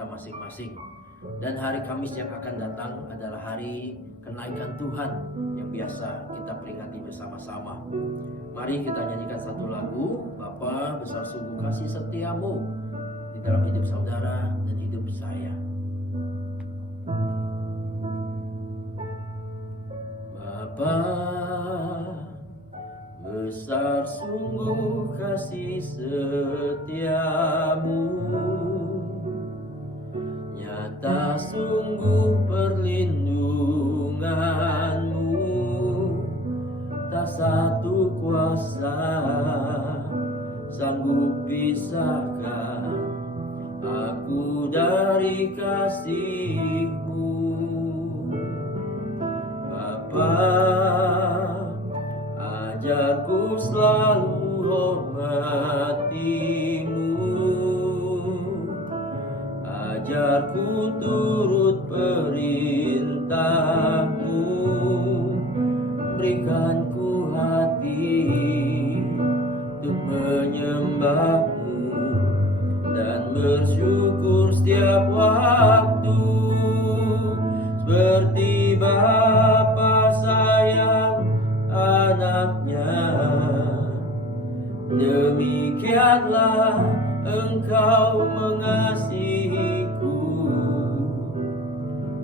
kita masing-masing. Dan hari Kamis yang akan datang adalah hari kenaikan Tuhan yang biasa kita peringati bersama-sama. Mari kita nyanyikan satu lagu, Bapa besar sungguh kasih setiamu di dalam hidup saudara dan hidup saya. Bapa besar sungguh kasih setiamu, nyata sungguh perlindunganmu, tak satu kuasa sanggup pisahkan aku dari kasih-Mu. Bapa, ajarku selalu hormati-Mu, ajarku turut perintah-Mu, berikanku hati untuk menyembah-Mu dan bersyukur setiap waktu, seperti Bapa sayang anaknya, demikianlah Engkau mengasihiku.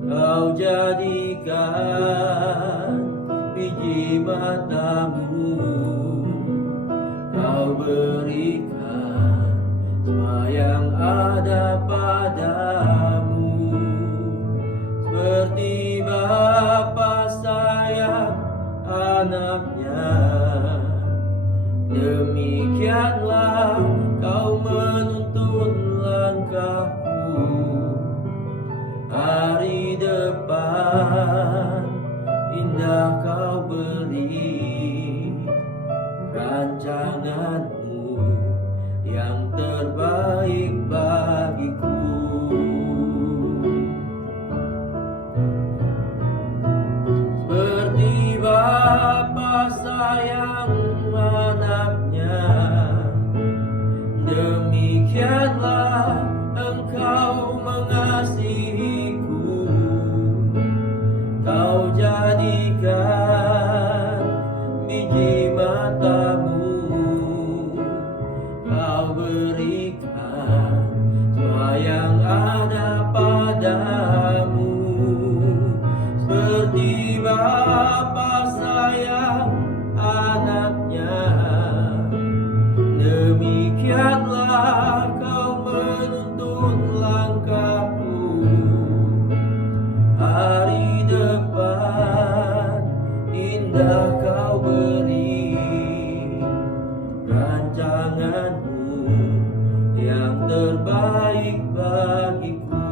Kau jadikan biji mata-Mu, Kau berikan semua yang ada padamu, seperti Bapa sayang anaknya, demikianlah Kau menuntun langkahku. Hari depan indah Kau beri, rancangan-Mu yang terbaik bagiku. Seperti Bapa sayang anaknya, demikianlah Engkau mengasihiku. Kau jadikan biji mata-Mu, Kau berikan semua yang ada padamu, seperti Bapa sayang anaknya, demikianlah Kau menuntun langkahku. Hari depan indah Kau beri, rancangan-Mu yang terbaik bagiku.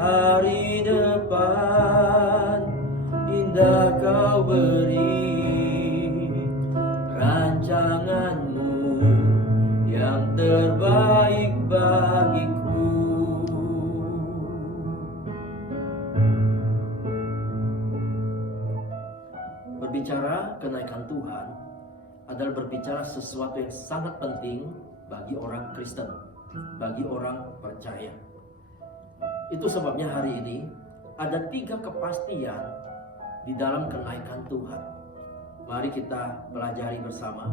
Hari depan indah Kau beri, rancangan-Mu yang terbaik bagiku. Berbicara kenaikan Tuhan adalah berbicara sesuatu yang sangat penting bagi orang Kristen, bagi orang percaya. Itu sebabnya hari ini ada 3 kepastian di dalam kenaikan Tuhan. Mari kita pelajari bersama.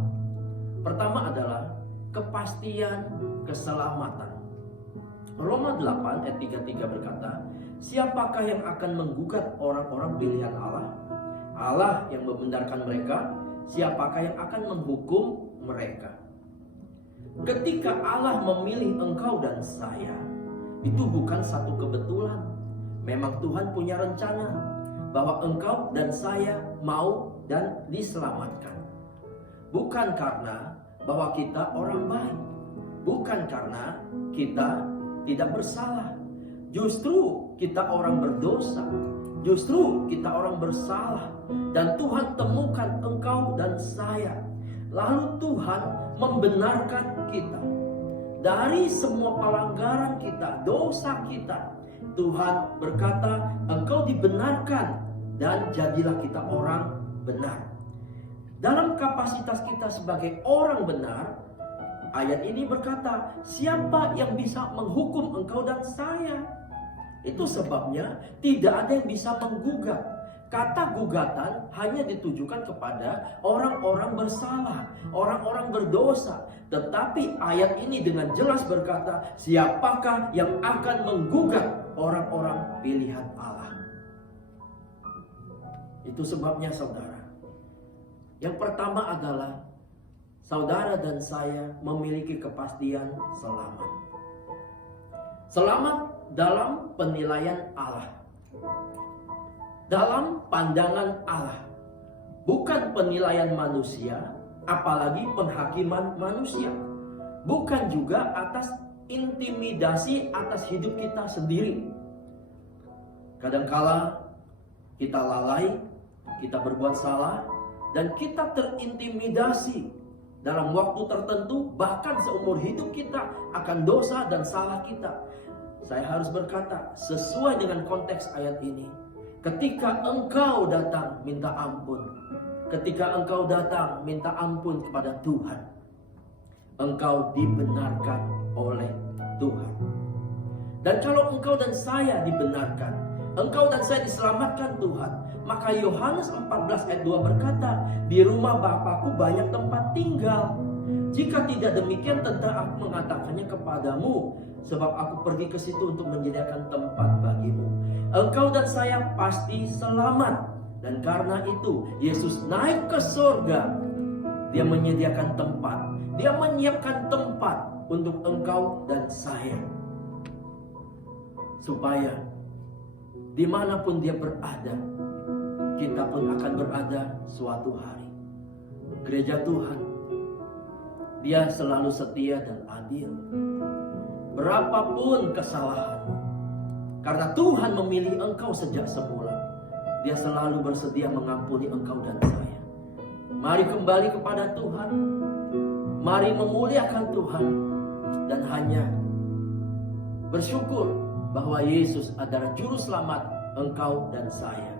Pertama adalah kepastian keselamatan. Roma 8 ayat 33 berkata, siapakah yang akan menggugat orang-orang pilihan Allah? Allah yang membenarkan mereka, siapakah yang akan menghukum mereka? Ketika Allah memilih engkau dan saya, itu bukan satu kebetulan. Memang Tuhan punya rencana bahwa engkau dan saya mau dan diselamatkan. Bukan karena bahwa kita orang baik, bukan karena kita tidak bersalah. Justru kita orang berdosa, justru kita orang bersalah. Dan Tuhan temukan engkau dan saya. Lalu Tuhan membenarkan kita dari semua pelanggaran kita, dosa kita. Tuhan berkata, engkau dibenarkan dan jadilah kita orang benar. Dalam kapasitas kita sebagai orang benar, ayat ini berkata, siapa yang bisa menghukum engkau dan saya? Itu sebabnya tidak ada yang bisa menggugat. Kata gugatan hanya ditujukan kepada orang-orang bersalah, orang-orang berdosa. Tetapi ayat ini dengan jelas berkata, siapakah yang akan menggugat orang-orang pilihan Allah? Itu sebabnya saudara, yang pertama adalah saudara dan saya memiliki kepastian selamat. Selamat dalam penilaian Allah, dalam pandangan Allah, bukan penilaian manusia, apalagi penghakiman manusia, bukan juga atas intimidasi atas hidup kita sendiri. Kadangkala kita lalai, kita berbuat salah, dan kita terintimidasi dalam waktu tertentu, bahkan seumur hidup kita akan dosa dan salah kita. Saya harus berkata, sesuai dengan konteks ayat ini, ketika engkau datang minta ampun, ketika engkau datang minta ampun kepada Tuhan, engkau dibenarkan oleh Tuhan. Dan kalau engkau dan saya dibenarkan, engkau dan saya diselamatkan Tuhan, maka Yohanes 14 ayat 2 berkata, di rumah Bapakku banyak tempat tinggal. Jika tidak demikian, tentu aku mengatakannya kepadamu, sebab aku pergi ke situ untuk menyediakan tempat bagimu. Engkau dan saya pasti selamat. Dan karena itu Yesus naik ke surga. Dia menyediakan tempat. Dia menyiapkan tempat untuk engkau dan saya, supaya dimanapun dia berada, kita pun akan berada suatu hari. Gereja Tuhan, dia selalu setia dan adil. Berapapun kesalahanmu, karena Tuhan memilih engkau sejak semula, dia selalu bersedia mengampuni engkau dan saya. Mari kembali kepada Tuhan, mari memuliakan Tuhan, dan hanya bersyukur bahwa Yesus adalah juru selamat engkau dan saya.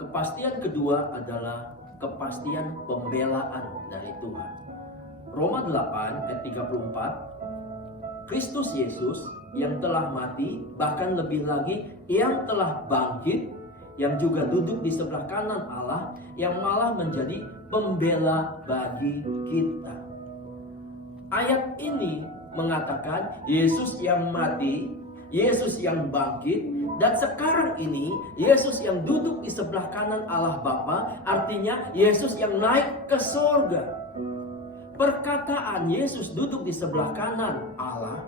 Kepastian kedua adalah kepastian pembelaan dari Tuhan. Roma 8 ayat 34, Kristus Yesus yang telah mati, bahkan lebih lagi yang telah bangkit, yang juga duduk di sebelah kanan Allah, yang malah menjadi pembela bagi kita. Ayat ini mengatakan Yesus yang mati, Yesus yang bangkit, dan sekarang ini Yesus yang duduk di sebelah kanan Allah Bapa, artinya Yesus yang naik ke surga. Perkataan Yesus duduk di sebelah kanan Allah,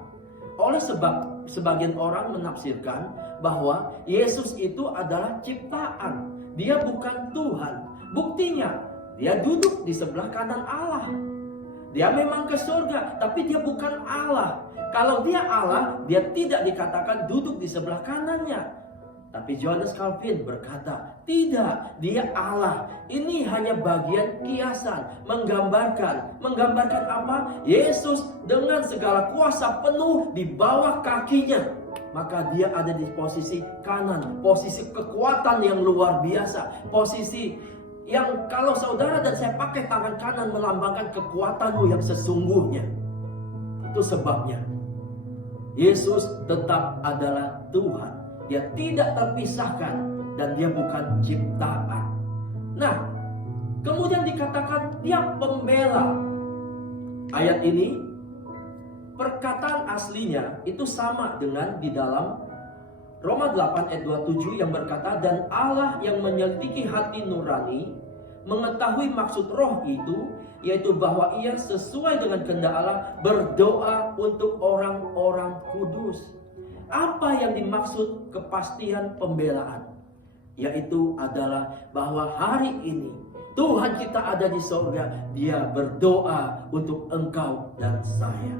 oleh sebab sebagian orang menafsirkan bahwa Yesus itu adalah ciptaan, dia bukan Tuhan. Buktinya, dia duduk di sebelah kanan Allah. Dia memang ke surga, tapi dia bukan Allah. Kalau dia Allah, dia tidak dikatakan duduk di sebelah kanannya. Tapi Johannes Calvin berkata, tidak, dia Allah. Ini hanya bagian kiasan, menggambarkan apa? Yesus dengan segala kuasa penuh di bawah kakinya. Maka dia ada di posisi kanan, posisi kekuatan yang luar biasa, posisi yang kalau saudara dan saya pakai tangan kanan melambangkan kekuatanmu yang sesungguhnya. Itu sebabnya Yesus tetap adalah Tuhan. Dia tidak terpisahkan dan dia bukan ciptaan. Nah, kemudian dikatakan dia pembela. Ayat ini, perkataan aslinya itu sama dengan di dalam Roma 8 ayat 27 yang berkata, dan Allah yang menyelidiki hati nurani mengetahui maksud roh itu, yaitu bahwa ia sesuai dengan kehendak Allah berdoa untuk orang-orang kudus. Apa yang dimaksud kepastian pembelaan? Yaitu adalah bahwa hari ini Tuhan kita ada di surga, dia berdoa untuk engkau dan saya.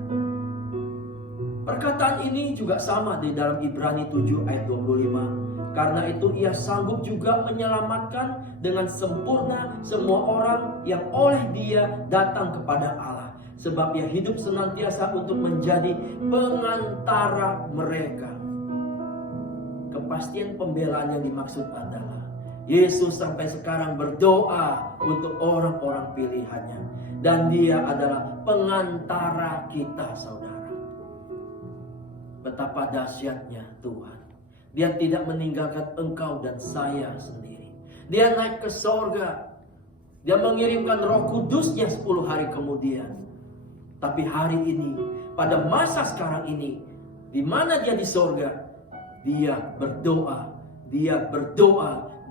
Perkataan ini juga sama di dalam Ibrani 7 ayat 25. Karena itu ia sanggup juga menyelamatkan dengan sempurna semua orang yang oleh dia datang kepada Allah. Sebab ia hidup senantiasa untuk menjadi pengantara mereka. Kepastian pembelaan yang dimaksud adalah Yesus sampai sekarang berdoa untuk orang-orang pilihannya. Dan dia adalah pengantara kita, saudara. Betapa dahsyatnya Tuhan. Dia tidak meninggalkan engkau dan saya sendiri. Dia naik ke sorga. Dia mengirimkan Roh Kudusnya 10 hari kemudian. Tapi hari ini, pada masa sekarang ini, di mana dia di sorga, dia berdoa.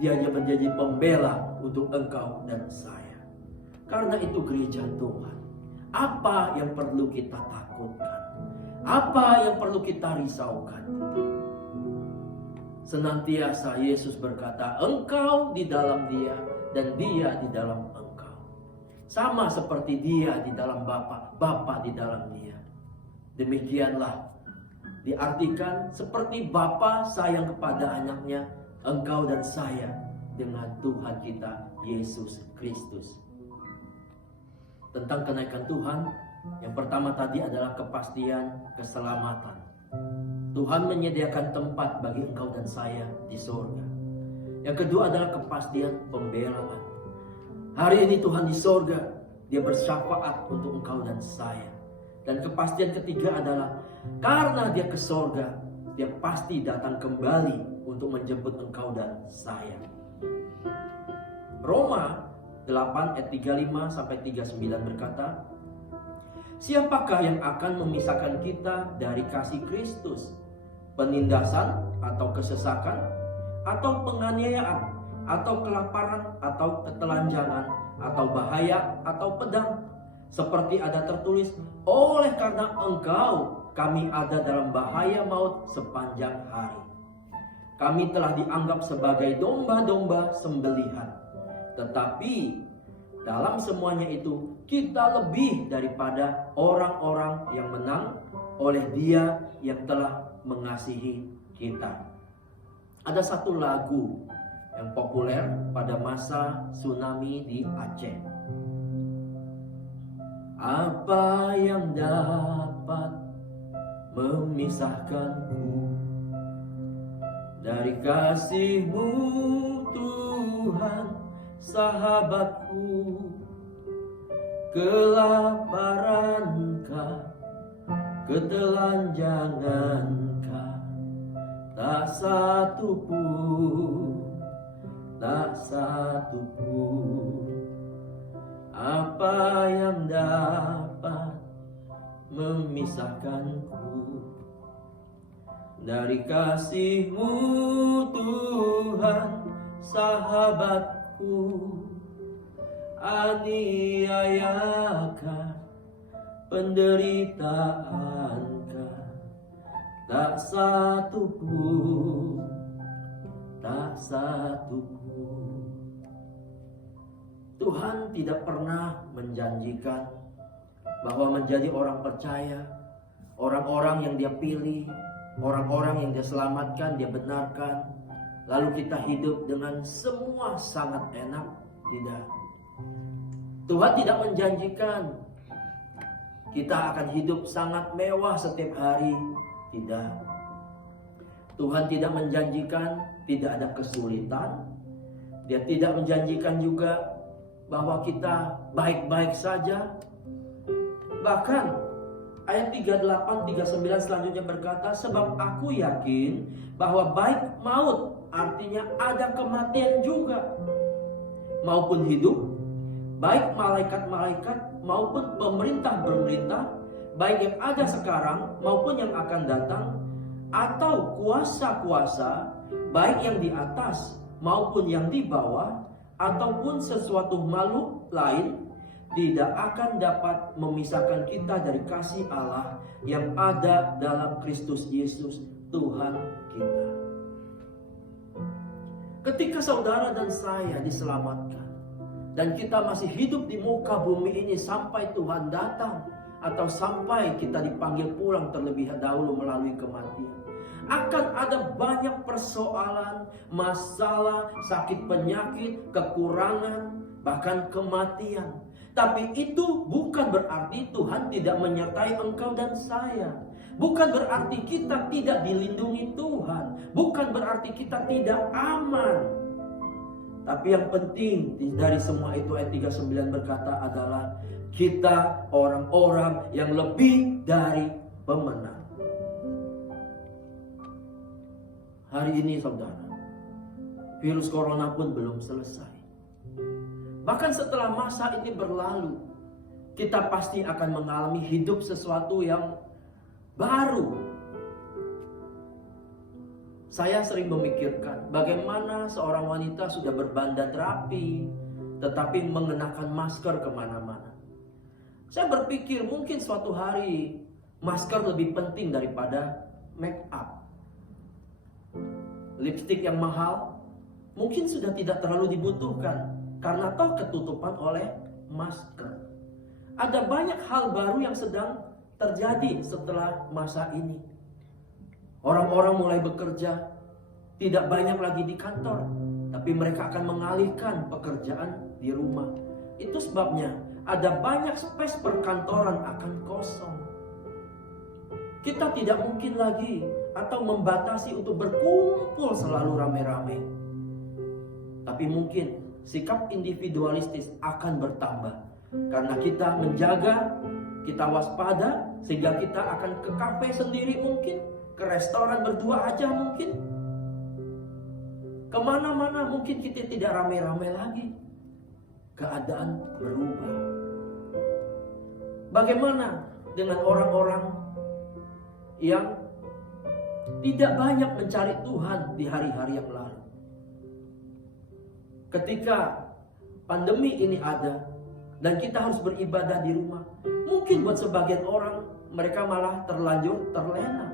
Dia hanya menjadi pembela untuk engkau dan saya. Karena itu gereja Tuhan, apa yang perlu kita takutkan? Apa yang perlu kita risaukan? Senantiasa Yesus berkata, engkau di dalam dia dan dia di dalam engkau. Sama seperti dia di dalam Bapa, Bapa di dalam dia. Demikianlah diartikan seperti Bapa sayang kepada anaknya, engkau dan saya dengan Tuhan kita Yesus Kristus. Tentang kenaikan Tuhan, yang pertama tadi adalah kepastian keselamatan. Tuhan menyediakan tempat bagi engkau dan saya di surga. Yang kedua adalah kepastian pembelaan. Hari ini Tuhan di surga, dia bersyafaat untuk engkau dan saya. Dan kepastian ketiga adalah karena dia ke surga, dia pasti datang kembali untuk menjemput engkau dan saya. Roma 8 ayat 35 sampai 39 berkata, siapakah yang akan memisahkan kita dari kasih Kristus? Penindasan atau kesesakan, atau penganiayaan, atau kelaparan, atau ketelanjangan, atau bahaya, atau pedang? Seperti ada tertulis, oleh karena engkau kami ada dalam bahaya maut sepanjang hari. Kami telah dianggap sebagai domba-domba sembelihan. Tetapi dalam semuanya itu kita lebih daripada orang-orang yang menang oleh Dia yang telah mengasihi kita. Ada satu lagu yang populer pada masa tsunami di Aceh. Apa yang dapat memisahkanku dari kasih-Mu Tuhan, sahabatku? Kelaparankah, ketelanjangankah? Tak satu pun, tak satu pun. Apa yang dapat memisahkanku dari kasih-Mu Tuhan, sahabatku? Aniayakah, penderitaankah? Tak satu pun, tak satu pun. Tuhan tidak pernah menjanjikan bahwa menjadi orang percaya, orang-orang yang Dia pilih, orang-orang yang Dia selamatkan, Dia benarkan, lalu kita hidup dengan semua sangat enak. Tidak. Tuhan tidak menjanjikan kita akan hidup sangat mewah setiap hari. Tidak. Tuhan tidak menjanjikan tidak ada kesulitan. Dia tidak menjanjikan juga bahwa kita baik-baik saja. Bahkan ayat 38-39 selanjutnya berkata, sebab aku yakin bahwa baik maut, artinya ada kematian juga, maupun hidup, baik malaikat-malaikat maupun pemerintah-pemerintah, baik yang ada sekarang maupun yang akan datang, atau kuasa-kuasa, baik yang di atas maupun yang di bawah, ataupun sesuatu makhluk lain, tidak akan dapat memisahkan kita dari kasih Allah yang ada dalam Kristus Yesus Tuhan kita. Ketika saudara dan saya diselamatkan dan kita masih hidup di muka bumi ini sampai Tuhan datang, atau sampai kita dipanggil pulang terlebih dahulu melalui kematian, akan ada banyak persoalan, masalah, sakit penyakit, kekurangan, bahkan kematian. Tapi itu bukan berarti Tuhan tidak menyertai engkau dan saya. Bukan berarti kita tidak dilindungi Tuhan. Bukan berarti kita tidak aman. Tapi yang penting dari semua itu ayat 39 berkata adalah kita orang-orang yang lebih dari pemenang. Hari ini saudara, virus corona pun belum selesai. Bahkan setelah masa ini berlalu, kita pasti akan mengalami hidup sesuatu yang baru. Saya sering memikirkan bagaimana seorang wanita sudah berdandan rapi, tetapi mengenakan masker kemana-mana. Saya berpikir mungkin suatu hari masker lebih penting daripada make up. Lipstik yang mahal mungkin sudah tidak terlalu dibutuhkan karena toh ketutupan oleh masker. Ada banyak hal baru yang sedang terjadi setelah masa ini. Orang-orang mulai bekerja, tidak banyak lagi di kantor, tapi mereka akan mengalihkan pekerjaan di rumah. Itu sebabnya ada banyak space perkantoran akan kosong. Kita tidak mungkin lagi atau membatasi untuk berkumpul selalu rame-rame. Tapi mungkin sikap individualistis akan bertambah karena kita menjaga, kita waspada, sehingga kita akan ke kafe sendiri mungkin, ke restoran berdua aja mungkin, kemana-mana mungkin kita tidak rame-rame lagi. Keadaan berubah. Bagaimana dengan orang-orang yang tidak banyak mencari Tuhan di hari-hari yang lalu? Ketika pandemi ini ada dan kita harus beribadah di rumah, mungkin buat sebagian orang mereka malah terlanjur terlena.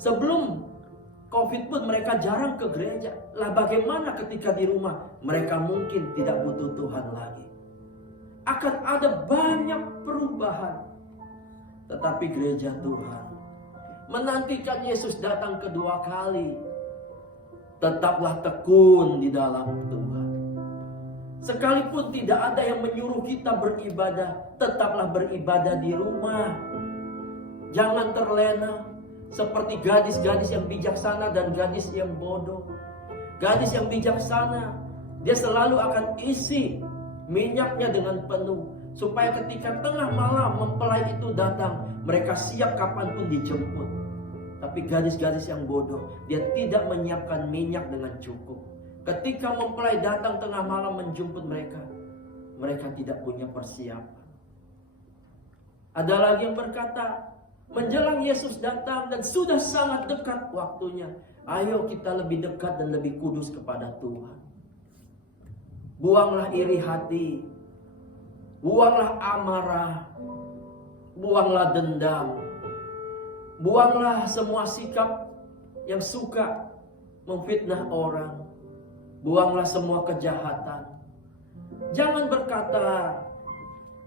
Sebelum COVID pun mereka jarang ke gereja. Lah bagaimana ketika di rumah? Mereka mungkin tidak butuh Tuhan lagi. Akan ada banyak perubahan. Tetapi gereja Tuhan menantikan Yesus datang kedua kali. Tetaplah tekun di dalam Tuhan. Sekalipun tidak ada yang menyuruh kita beribadah, tetaplah beribadah di rumah. Jangan terlena seperti gadis-gadis yang bijaksana dan gadis yang bodoh. Gadis yang bijaksana, dia selalu akan isi minyaknya dengan penuh, supaya ketika tengah malam mempelai itu datang, mereka siap kapanpun dijemput. Tapi gadis-gadis yang bodoh, dia tidak menyiapkan minyak dengan cukup. Ketika mempelai datang tengah malam menjemput mereka, mereka tidak punya persiapan. Ada lagi yang berkata, menjelang Yesus datang dan sudah sangat dekat waktunya, ayo kita lebih dekat dan lebih kudus kepada Tuhan. Buanglah iri hati, buanglah amarah, buanglah dendam, buanglah semua sikap yang suka memfitnah orang, buanglah semua kejahatan. Jangan berkata,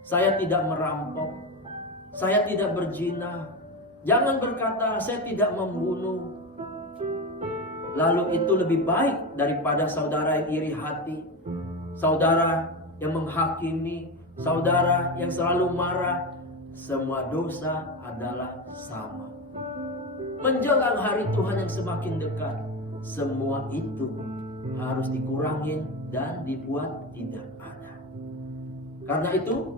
saya tidak merampok, saya tidak berzina. Jangan berkata, saya tidak membunuh. Lalu itu lebih baik daripada saudara yang iri hati, saudara yang menghakimi, saudara yang selalu marah. Semua dosa adalah sama. Menjelang hari Tuhan yang semakin dekat, semua itu harus dikurangi dan dibuat tidak ada. Karena itu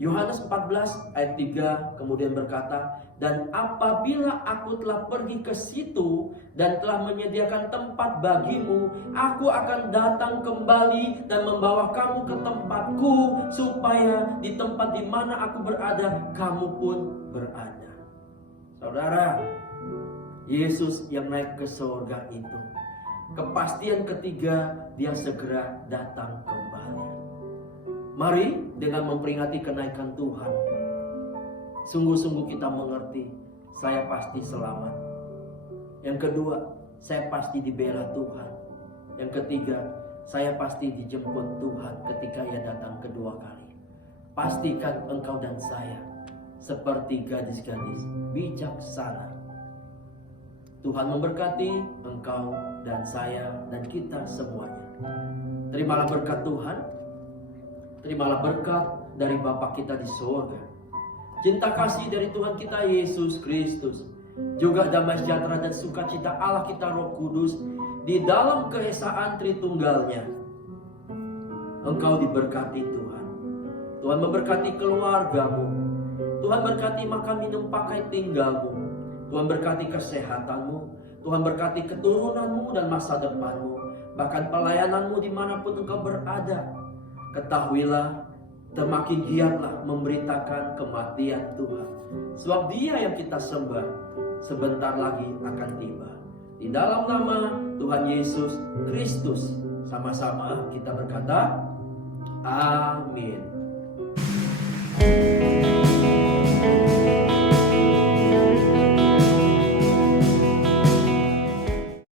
Yohanes 14 ayat 3 kemudian berkata, dan apabila aku telah pergi ke situ dan telah menyediakan tempat bagimu, aku akan datang kembali dan membawa kamu ke tempatku, supaya di tempat di mana aku berada, kamu pun berada. Saudara, Yesus yang naik ke surga itu, kepastian ketiga, dia segera datang kembali. Mari dengan memperingati kenaikan Tuhan, sungguh-sungguh kita mengerti, saya pasti selamat. Yang kedua, saya pasti dibela Tuhan. Yang ketiga, saya pasti dijemput Tuhan ketika Ia datang kedua kali. Pastikan engkau dan saya seperti gadis-gadis bijaksana. Tuhan memberkati engkau dan saya dan kita semuanya. Terimalah berkat Tuhan. Terimalah berkat dari Bapa kita di surga. Cinta kasih dari Tuhan kita Yesus Kristus, juga damai sejahtera dan sukacita Allah kita Roh Kudus Di dalam keesaan Tritunggalnya, engkau diberkati Tuhan. Tuhan memberkati keluargamu. Tuhan berkati makan minum pakai tinggalmu. Tuhan berkati kesehatanmu. Tuhan berkati keturunanmu dan masa depanmu. Bahkan pelayananmu dimanapun engkau berada. Ketahuilah, semakin giatlah memberitakan kematian Tuhan. Sebab Dia yang kita sembah sebentar lagi akan tiba. Di dalam nama Tuhan Yesus Kristus, sama-sama kita berkata, Amin.